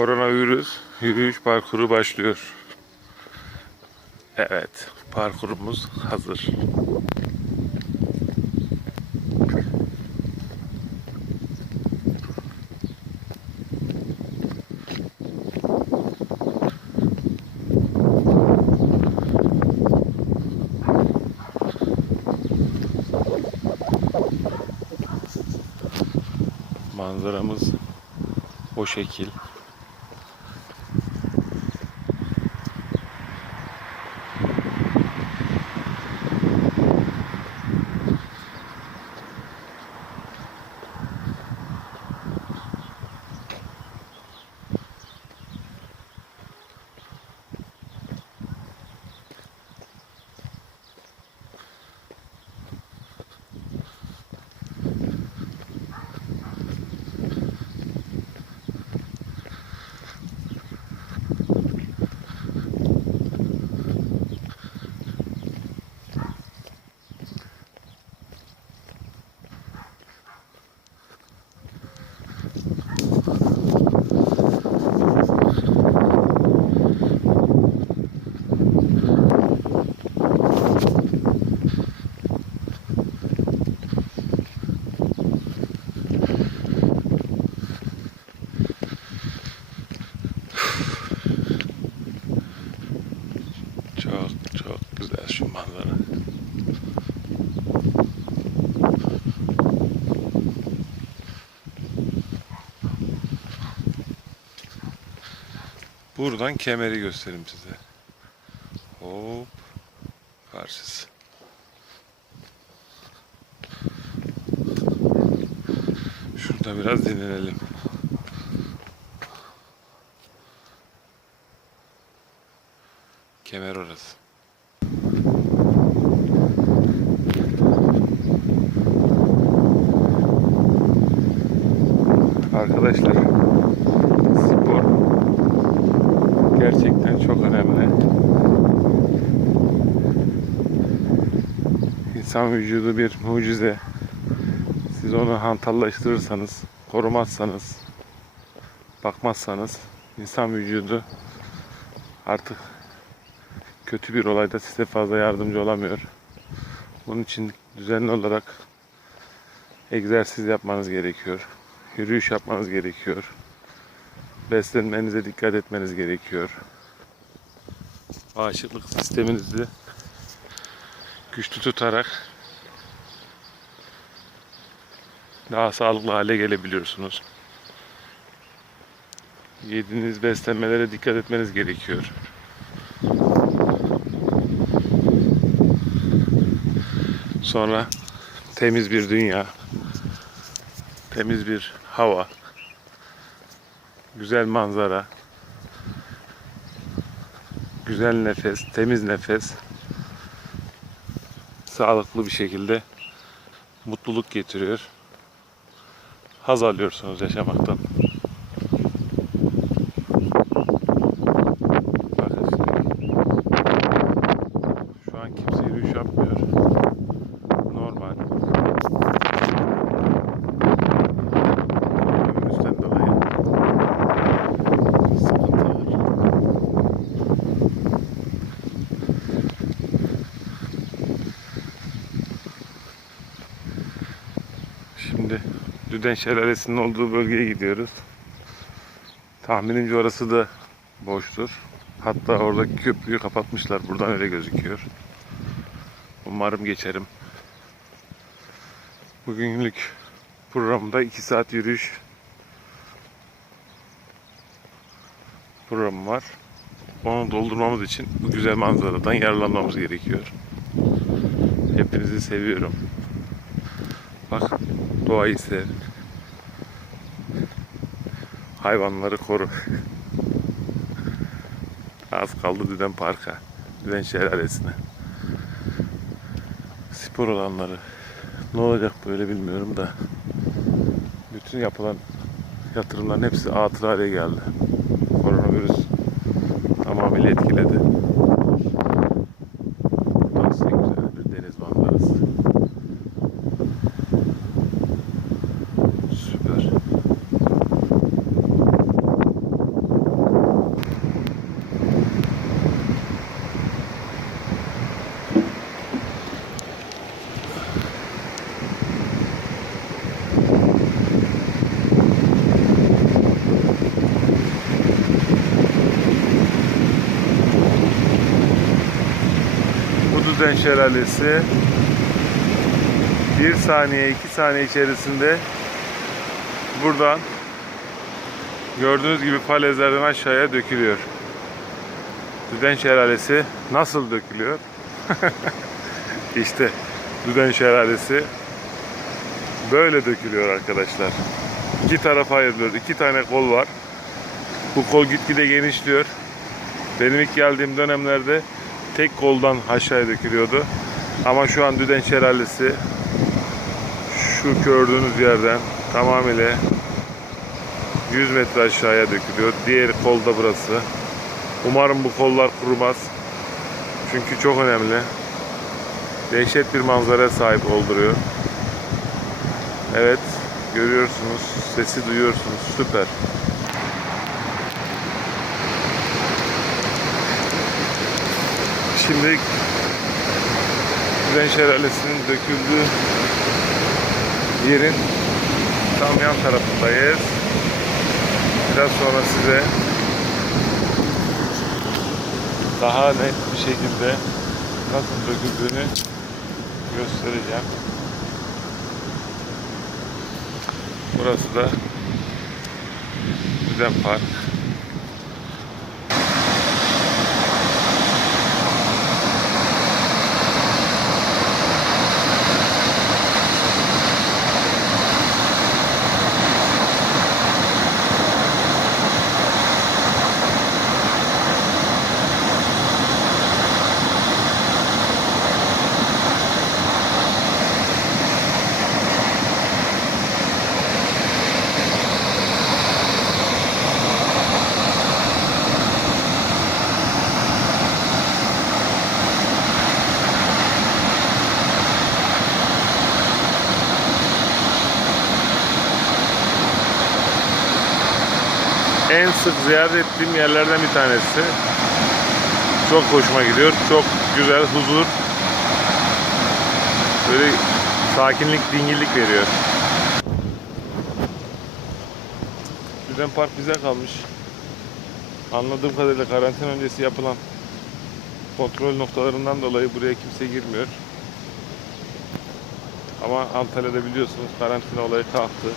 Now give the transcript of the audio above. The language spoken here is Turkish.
Koronavirüs yürüyüş parkuru başlıyor. Evet, parkurumuz hazır. Manzaramız o şekil. Çok çok güzel şu manzara. Buradan kemeri göstereyim size. Hop. Karşısı. Şurada biraz dinlenelim. Kemer orası. Arkadaşlar spor gerçekten çok önemli. İnsan vücudu bir mucize. Siz onu hantallaştırırsanız, korumazsanız, bakmazsanız insan vücudu artık kötü bir olayda size fazla yardımcı olamıyor. Bunun için düzenli olarak egzersiz yapmanız gerekiyor. Yürüyüş yapmanız gerekiyor. Beslenmenize dikkat etmeniz gerekiyor. Bağışıklık sisteminizi güçlü tutarak daha sağlıklı hale gelebiliyorsunuz. Yediğiniz beslenmelere dikkat etmeniz gerekiyor. Sonra temiz bir dünya, temiz bir hava, güzel manzara, güzel nefes, temiz nefes, sağlıklı bir şekilde mutluluk getiriyor. Haz alıyorsunuz yaşamaktan. Bakın şimdi. Şu an kimse yürüyüş yapmıyor. Normal. Koronavirüsten dolayı sıkıntı var. Şimdi Düden Şelalesi'nin olduğu bölgeye gidiyoruz. Tahminimce orası da boştur. Hatta oradaki köprüyü kapatmışlar. Buradan öyle gözüküyor. Umarım geçerim. Bugünlük programda 2 saat yürüyüş programı var. Onu doldurmamız için bu güzel manzaradan yararlanmamız gerekiyor. Hepinizi seviyorum. Bak doğayı sev. Hayvanları koru. Az kaldı Düden Park'a. Düden Şelalesi'ne. Spor olanları. Ne olacak böyle bilmiyorum da. Bütün yapılan yatırımların hepsi atıl hale geldi. Koronavirüs tamamıyla etkiledi. Burası güzel bir deniz manzarası. Süper. Düden Şelalesi 1 saniye 2 saniye içerisinde buradan gördüğünüz gibi falezlerden aşağıya dökülüyor. Düden Şelalesi nasıl dökülüyor? işte Düden Şelalesi böyle dökülüyor arkadaşlar. İki tarafa ayrılıyor. İki tane kol var. Bu kol gitgide genişliyor. Benim ilk geldiğim dönemlerde tek koldan aşağıya dökülüyordu. Ama şu an Düden Şelalesi şu gördüğünüz yerden tamamıyla 100 metre aşağıya dökülüyor. Diğer kolda burası. Umarım bu kollar kurumaz. Çünkü çok önemli. Dehşet bir manzara sahip olduruyor. Evet, görüyorsunuz, sesi duyuyorsunuz. Süper. Şimdi Güven Şelalesi'nin döküldüğü yerin tam yan tarafındayız. Biraz sonra size daha net bir şekilde nasıl döküldüğünü göstereceğim. Burası da Düzen Park. En sık ziyaret ettiğim yerlerden bir tanesi. Çok hoşuma gidiyor. Çok güzel, huzur. Böyle sakinlik, dingillik veriyor. Düzen Park bize kalmış. Anladığım kadarıyla karantina öncesi yapılan kontrol noktalarından dolayı buraya kimse girmiyor. Ama Antalya'da biliyorsunuz karantina olayı kalktı.